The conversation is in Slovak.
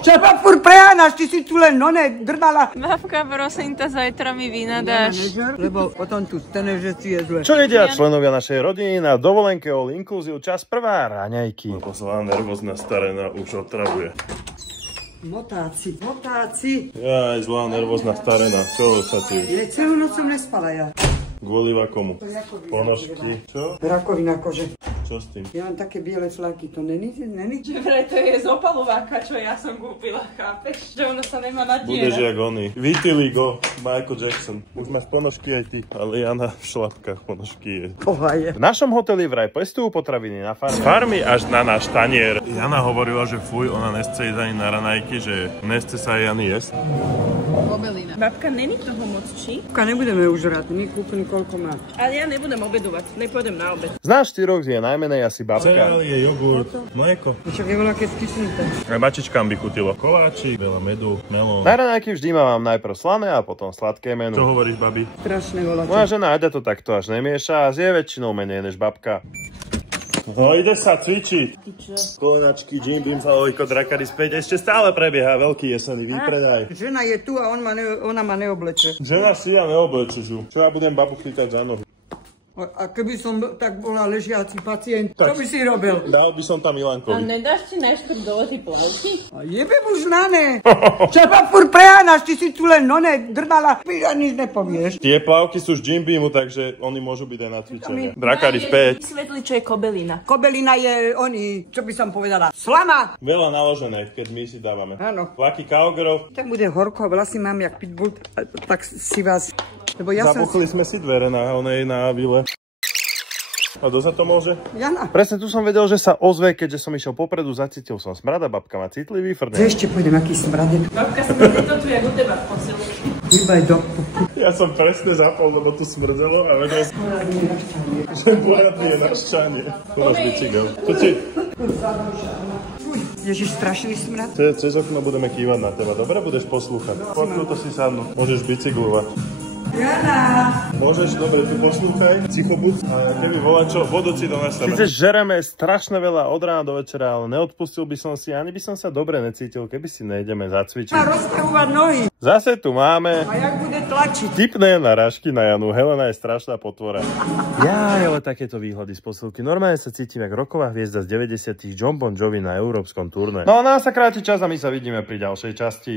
Čo ma furt prehánaš, ty si tu len drmala. Babka, prosím ťa, zajtra mi vína dáš. Lebo potom tu stane, že si je zle. Čo jedia členovia našej rodiny na dovolenke all inclusive čas prvá raňajky. Lebo zlá nervózna starená už otravuje. Motáci. Jaj, zlá nervózna starená. Čo sa ti? Celú noc som nespala ja. Kvôli komu? Ponožky. Čo? Rakovina kože. Čo s tým? Ja mám také biele flaky, to není? Vraj, to je z opaluváka, čo ja som kúpila, chápeš? Že ono sa nemá natierať. Budeš jak oni. Vitiligo, Michael Jackson. Už máš ponožky aj ty. Ale Jana v šlapkách ponožky je. Pohaje. V našom hoteli vraj pestujú potraviny na farme. Z farmy až na náš tanier. Jana hovorila, že fuj, ona nesce ísť ani na raňajky, že nesce sa aj Jany jesť. Obelina. Babka, není toho moc, či? Babka, nebudeme už rád, my kúpim koľko má. Ale ja nebudem obedovať, nepôjdem na obed. Z nás štyroch je najmenej asi babka. Cereálie, jogurt, mlieko. Však je veľa keď skysnuté. Aj mačičkám by chutilo. Koláčik, veľa medu, melón. Na raňajky vždy mám najprv slané a potom sladké menu. Čo hovoríš, babi? Strašné voľače. Moja žena Aďa to takto až nemieša a zje väčšinou menej než babka. No ide sa cvičiť. Kolenačky, Jim Beam, Salojko, Drakary späť. Ešte stále prebieha veľký jesený výpredaj. Žena je tu a ona ma neobleče. Žena si ja neoblečeš ju. Čo ja budem babu chytať za nohu? A keby som tak bola ležiaci pacient, čo by si robil? Dal by som tam A Milankovi. nedáš si najskôr dole tie plavky? A jebem už na ne. Čo ma furt prehánaš, ty si tu len drmala, a nič nepovieš. Tie plavky sú z Jim Beamu, takže oni môžu byť aj na cvičenie. Drakary späť. Vysvetli, čo je kobelina. Kobelina je čo by som povedala, slama. Veľa naložené, keď my si dávame. Áno. Flaky cowgirl. Tak bude horko a vlasy mám jak pitbull, tak si vás... Lebo ja Zabuchli sme si dvere na onej na vile. A kto za to môže? Jana. Presne tu som vedel, že sa ozve, keďže som išiel popredu, zacítil som smrad a babka má citlivý frne. Ešte pôjdem, aký smradek. Babka sa mi to tu jak u teba v posielke. Vybaj do... Ja som presne zapol, lebo tu smrdelo a vedel som, že poradný je na šťanie. Konož bicykel. To ti... Ježiš, strašný smrad. Cez okno budeme kývať na teba. Dobre, budeš poslúchať. Poď to si sadnúť. Môžeš bicyklovať. Jana! Môžeš, dobre, tu poslúchaj. Cichobud. A keby volá čo, vodu si doneseme. Sice žereme strašne veľa od rána do večera, ale neodpustil by som si, ani by som sa dobre necítil, keby si nejdeme zacvičiť. A rozpravovať nohy. Zase tu máme... A jak bude tlačiť? Tipné narážky na Janu. Helena je strašná potvora. Jaj, ale takéto výhľady z posilky. Normálne sa cítim jak roková hviezda z 90. John Bon Jovi na európskom turné. No a nás sa kráti čas a my sa vidíme pri ďalšej časti.